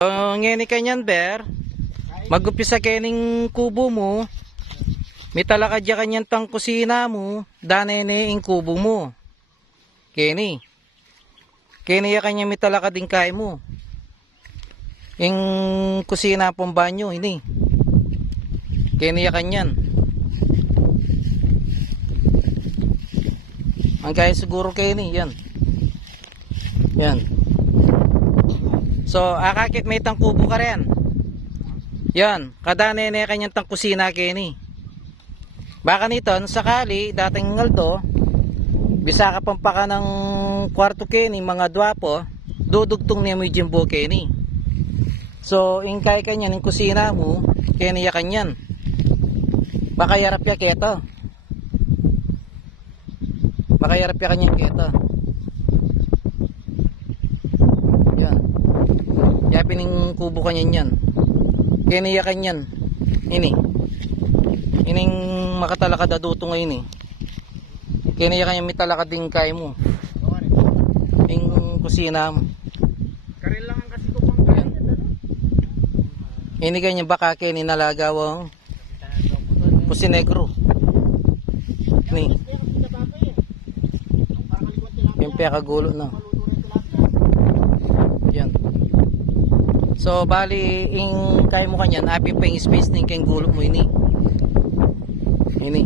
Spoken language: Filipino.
Ngeni kanyan ber, magupisa kening kubo mo, mitalakadya kanyan tang kusina mo, danene ing kubo mo. Keni ya kanya mitalakading kay mo. Ing kusina pong banyo, ini. Keni ya kanyan. Ang kaya siguro keni, yan. Yan. So, akakit may tangkubo ka rin. Yan, kada nene kanyang tang kusina kini. Baka nito, sakali, dating ngaldo, bisa ka pampaka ng kwarto kini, mga dwapo, dudugtong niya mo yung jimbo kini. So, ingkay kanyan, yung kusina mo, kini ya kanyan. Baka yarap ya keto. Baka yarap ya kanyan keto. Yan. Yapin yung kubo kanyan yan. Kiniya kanyan. Ini. Ining makatalakad aduto ngayon eh. Kiniya kanyan mitalakad din kay mo. Yung kusina mo. Karil lang ang kasi ko pang kaya. Ini ganyan baka kini nalagawang pusinegro. Ni. Yung pekagulo na. Yan. So bali ing kay mo kanyan, api pa yung space ning keng gulo mo ini. Ini.